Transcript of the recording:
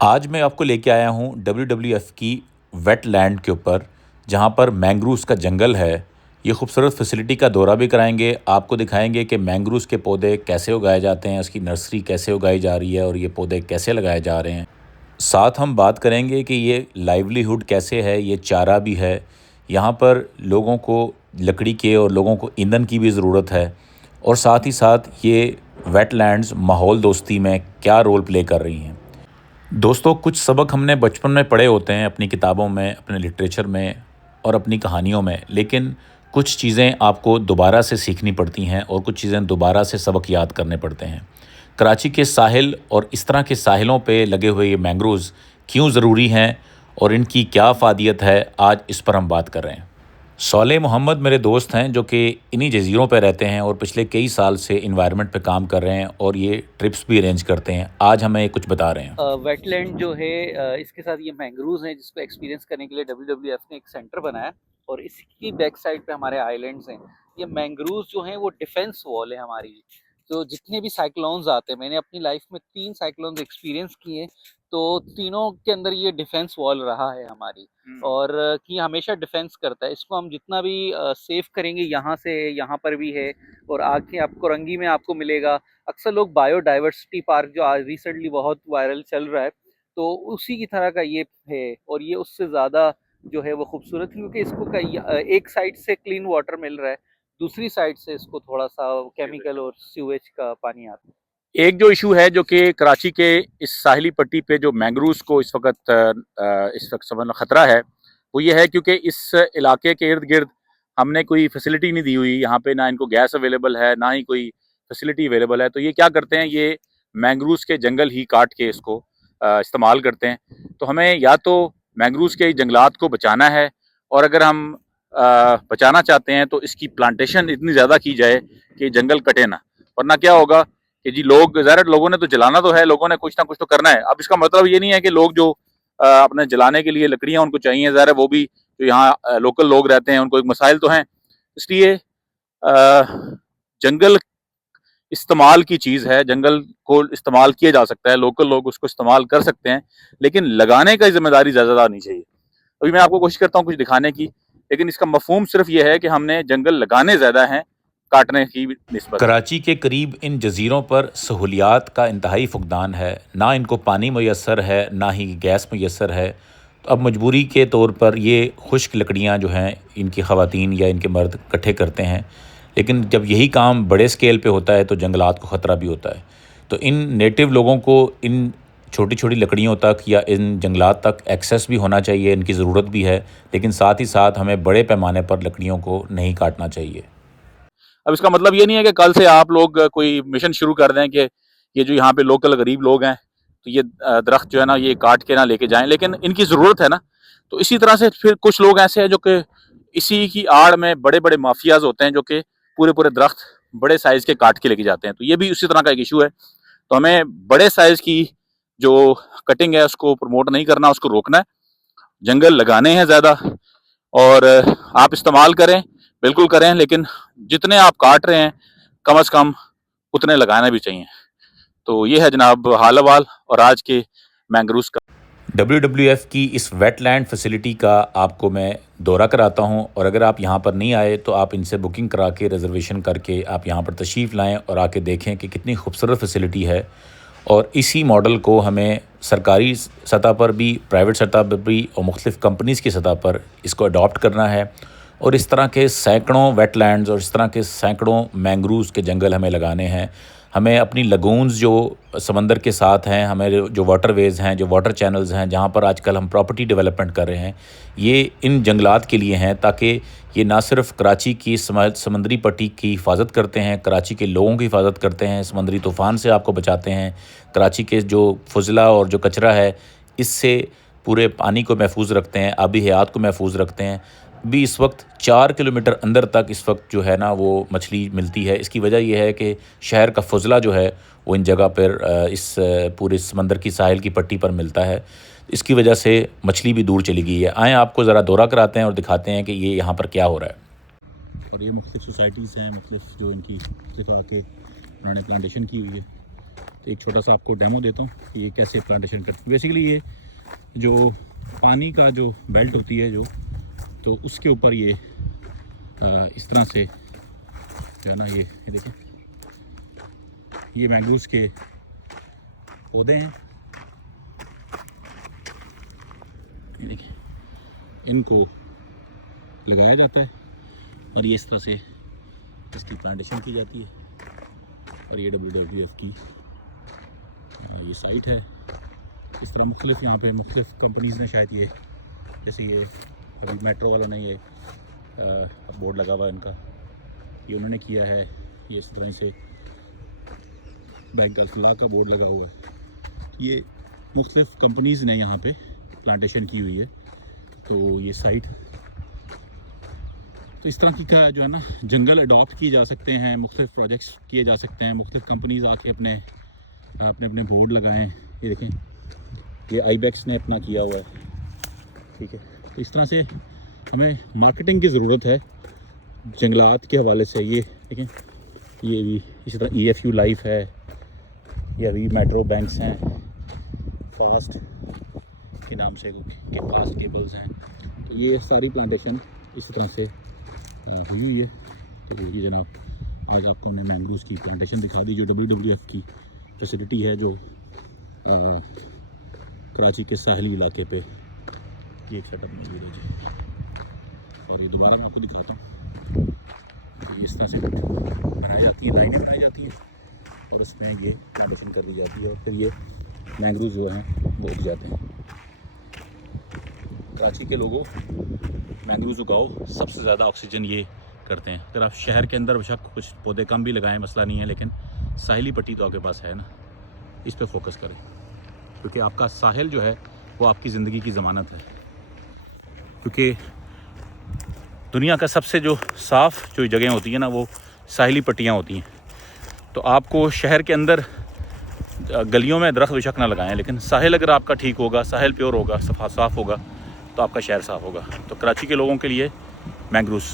आज मैं आपको लेके आया हूँ WWF की वेटलैंड के ऊपर, जहाँ पर मैंग्रोव्स का जंगल है। ये खूबसूरत फैसिलिटी का दौरा भी कराएंगे, आपको दिखाएंगे कि मैंग्रोव्स के पौधे कैसे उगाए जाते हैं, उसकी नर्सरी कैसे उगाई जा रही है और ये पौधे कैसे लगाए जा रहे हैं। साथ हम बात करेंगे कि ये लाइवलीहुड कैसे है, ये चारा भी है। यहाँ पर लोगों को लकड़ी के और लोगों को ईंधन की भी ज़रूरत है, और साथ ही साथ ये वेटलैंड्स माहौल दोस्ती में क्या रोल प्ले कर रही हैं। दोस्तों, कुछ सबक हमने बचपन में पढ़े होते हैं अपनी किताबों में, अपने लिटरेचर में और अपनी कहानियों में, लेकिन कुछ चीज़ें आपको दोबारा से सीखनी पड़ती हैं और कुछ चीज़ें दोबारा से सबक याद करने पड़ते हैं। कराची के साहिल और इस तरह के साहिलों पे लगे हुए ये मैंग्रोव्स क्यों ज़रूरी हैं और इनकी क्या फ़ायदियत है, आज इस पर हम बात कर रहे हैं। सौले मोहम्मद मेरे दोस्त हैं जो कि इन्हीं जज़ीरों पे रहते हैं और पिछले कई साल से इन्वायरमेंट पे काम कर रहे हैं और ये ट्रिप्स भी अरेंज करते हैं। आज हमें कुछ बता रहे हैं। वेटलैंड जो है, इसके साथ ये मैंग्रोव्स हैं जिसको एक्सपीरियंस करने के लिए WWF ने एक सेंटर बनाया और इसकी बैक साइड पे हमारे आइलैंड्स हैं। ये मैंग्रोव्स जो हैं वो डिफेंस वॉल है हमारी। तो जितने भी साइक्लोन्स आते हैं, मैंने अपनी लाइफ में 3 साइक्लोन्स एक्सपीरियंस किए, तो तीनों के अंदर ये डिफेंस वॉल रहा है हमारी। और कि हमेशा डिफेंस करता है। इसको हम जितना भी सेफ करेंगे, यहाँ से यहाँ पर भी है और आगे आपको रंगी में आपको मिलेगा। अक्सर लोग बायोडाइवर्सिटी पार्क जो आज रिसेंटली बहुत वायरल चल रहा है, तो उसी की तरह का ये है। और ये उससे ज़्यादा जो है वो खूबसूरत है, क्योंकि इसको एक साइड से क्लीन वाटर मिल रहा है, दूसरी साइड से इसको थोड़ा सा केमिकल और सीवेज का पानी आता है। एक जो इशू है जो कि कराची के इस साहिली पट्टी पे जो मैंग्रोव्स को इस वक्त समझ लो खतरा है, वो ये है क्योंकि इस इलाके के इर्द गिर्द हमने कोई फैसिलिटी नहीं दी हुई। यहाँ पे ना इनको गैस अवेलेबल है, ना ही कोई फैसिलिटी अवेलेबल है। तो ये क्या करते हैं, ये मैंग्रोव्स के जंगल ही काट के इसको इस्तेमाल करते हैं। तो हमें या तो मैंग्रोव्स के जंगलात को बचाना है, और अगर हम बचाना चाहते हैं तो इसकी प्लांटेशन इतनी ज़्यादा की जाए कि जंगल कटे ना। वरना क्या होगा कि जी लोग, ज़ाहिर लोगों ने तो जलाना तो है, लोगों ने कुछ ना कुछ तो करना है। अब इसका मतलब ये नहीं है कि लोग जो अपने जलाने के लिए लकड़ियां उनको चाहिए, ज़ाहिर है वो भी जो यहाँ लोकल लोग रहते हैं उनको एक मसाइल तो हैं। इसलिए जंगल इस्तेमाल की चीज़ है, जंगल को इस्तेमाल किया जा सकता है, लोकल लोग उसको इस्तेमाल कर सकते हैं, लेकिन लगाने का जिम्मेदारी ज़्यादा नहीं चाहिए। अभी मैं आपको कोशिश करता हूँ कुछ दिखाने की, लेकिन इसका मफहूम सिर्फ ये है कि हमने जंगल लगाने ज़्यादा हैं काटने की निस्बत। कराची के करीब इन जज़ीरों पर सहूलियात का इंतहाई फुकदान है, ना इनको पानी मुयस्सर है, ना ही गैस मुयस्सर है। तो अब मजबूरी के तौर पर ये खुश्क लकड़ियाँ जो हैं इनकी ख़वातीन या इनके मर्द इकट्ठे करते हैं, लेकिन जब यही काम बड़े स्केल पे होता है तो जंगलात को ख़तरा भी होता है। तो इन नेटिव लोगों को इन छोटी छोटी लकड़ियों तक या इन जंगलात तक एक्सेस भी होना चाहिए, इनकी ज़रूरत भी है, लेकिन साथ ही साथ हमें बड़े पैमाने पर लकड़ियों को नहीं काटना चाहिए। अब इसका मतलब ये नहीं है कि कल से आप लोग कोई मिशन शुरू कर दें कि ये जो यहाँ पे लोकल गरीब लोग हैं तो ये दरख्त जो है ना ये काट के ना लेके जाएं, लेकिन इनकी ज़रूरत है ना। तो इसी तरह से फिर कुछ लोग ऐसे हैं जो कि इसी की आड़ में बड़े बड़े माफियाज होते हैं जो कि पूरे पूरे दरख्त बड़े साइज़ के काट के लेके जाते हैं। तो ये भी उसी तरह का एक इशू है। तो हमें बड़े साइज़ की जो कटिंग है उसको प्रमोट नहीं करना, उसको रोकना है। जंगल लगाने हैं ज़्यादा, और आप इस्तेमाल करें, बिल्कुल करें, लेकिन जितने आप काट रहे हैं कम से कम उतने लगाना भी चाहिए। तो ये है जनाब हाल अहवाल और आज के मैंग्रोव्स का। WWF की इस वेटलैंड फैसिलिटी का आपको मैं दौरा कराता हूं, और अगर आप यहां पर नहीं आए तो आप इनसे बुकिंग करा के, रिजर्वेशन करके आप यहां पर तशरीफ़ लाएं और आके देखें कि कितनी खूबसूरत फैसिलिटी है। और इसी मॉडल को हमें सरकारी सतह पर भी, प्राइवेट सतह पर भी और मुख्तलिफ़ कंपनीज़ की सतह पर इसको अडॉप्ट करना है। और इस तरह के सैकड़ों वेटलैंड्स और इस तरह के सैकड़ों मैंग्रोव्स के जंगल हमें लगाने हैं। हमें अपनी लगून्स जो समंदर के साथ हैं, हमें जो वाटरवेज़ हैं, जो वाटर चैनल्स हैं, जहाँ पर आजकल हम प्रॉपर्टी डेवलपमेंट कर रहे हैं, ये इन जंगलात के लिए हैं, ताकि ये ना सिर्फ कराची की समंदरी पट्टी की हिफाजत करते हैं, कराची के लोगों की हिफाजत करते हैं, समंदरी तूफ़ान से आपको बचाते हैं, कराची के जो फुजला और जो कचरा है इससे पूरे पानी को महफूज रखते हैं, आबी हयात को महफूज रखते हैं। भी इस वक्त 4 किलोमीटर अंदर तक इस वक्त जो है ना वो मछली मिलती है। इसकी वजह यह है कि शहर का फजला जो है वो इन जगह पर इस पूरे समंदर की साहिल की पट्टी पर मिलता है। इसकी वजह से मछली भी दूर चली गई है। आएँ आपको ज़रा दौरा कराते हैं और दिखाते हैं कि ये यहाँ पर क्या हो रहा है। और ये मुख्तलिफ़ सोसाइटीज़ हैं, मुख्तलिफ़ जो इनकी मुख्तलिफ़ आके उन्होंने प्लांटेशन की हुई है। तो एक छोटा सा आपको डेमो देता हूँ कि ये कैसे प्लांटेशन करती है। बेसिकली ये जो पानी का जो बेल्ट होती है जो, तो उसके ऊपर ये इस तरह से जो है ना, ये देखें, ये मैंग्रोव्स के पौधे हैं, ये देखें, इनको लगाया जाता है और ये इस तरह से इसकी प्लांटेशन की जाती है। और ये WWF की ये साइट है। इस तरह मुख्तलिफ यहाँ पे मुख्तलिफ कंपनीज़ ने शायद ये, जैसे ये अभी मेट्रो वालों ने ये बोर्ड लगा हुआ है इनका, ये उन्होंने किया है। ये इस तरह से बैंक अल्फलाह का बोर्ड लगा हुआ है। ये मुख्तलिफ कंपनीज़ ने यहाँ पे प्लांटेशन की हुई है। तो ये साइट, तो इस तरह की का जो है ना, जंगल अडॉप्ट किए जा सकते हैं, मुख्तलिफ प्रोजेक्ट्स किए जा सकते हैं, मुख्तलिफ कंपनीज़ आके अपने अपने बोर्ड लगाएं। ये देखें, ये आईबेक्स ने अपना किया हुआ है, ठीक है। तो इस तरह से हमें मार्केटिंग की ज़रूरत है जंगलात के हवाले से। ये देखें, ये भी इसी तरह EFU लाइफ है, ये अभी मेट्रो बैंक्स हैं, फास्ट के नाम से के फास्ट केबल्स हैं। तो ये सारी प्लांटेशन इस तरह से हुई हुई है। तो ये जनाब, आज आपको हमने मैंग्रोव्स की प्लांटेशन दिखा दी, जो WWF की फैसिलिटी है, जो कराची के साहली इलाके पे ये एक सेटअप मौजूद है जी। और ये दोबारा मैं आपको दिखाता हूँ, ये इस तरह से बनाई जाती है, लाइनें बनाई जाती हैं और उसमें ये प्लांटेशन कर दी जाती है और फिर ये मैंग्रोव्स जो हैं वो उग जाते हैं। कराची के लोगों, मैंग्रोव्स उगाओ, सबसे ज़्यादा ऑक्सीजन ये करते हैं। अगर आप शहर के अंदर बेशक कुछ पौधे कम भी लगाएं, मसला नहीं है, लेकिन साहिली पट्टी तो आपके पास है ना, इस पे फोकस करें, क्योंकि आपका साहिल जो है वो आपकी ज़िंदगी की ज़मानत है। क्योंकि दुनिया का सबसे जो साफ़ जो जगह होती है ना, वो साहिली पट्टियाँ होती हैं। तो आपको शहर के अंदर गलियों में दरख्त बेशक ना लगाएं, लेकिन साहिल अगर आपका ठीक होगा, साहिल प्योर होगा, साफ़ होगा, तो आपका शहर साफ़ होगा। तो कराची के लोगों के लिए मैंग्रोव्स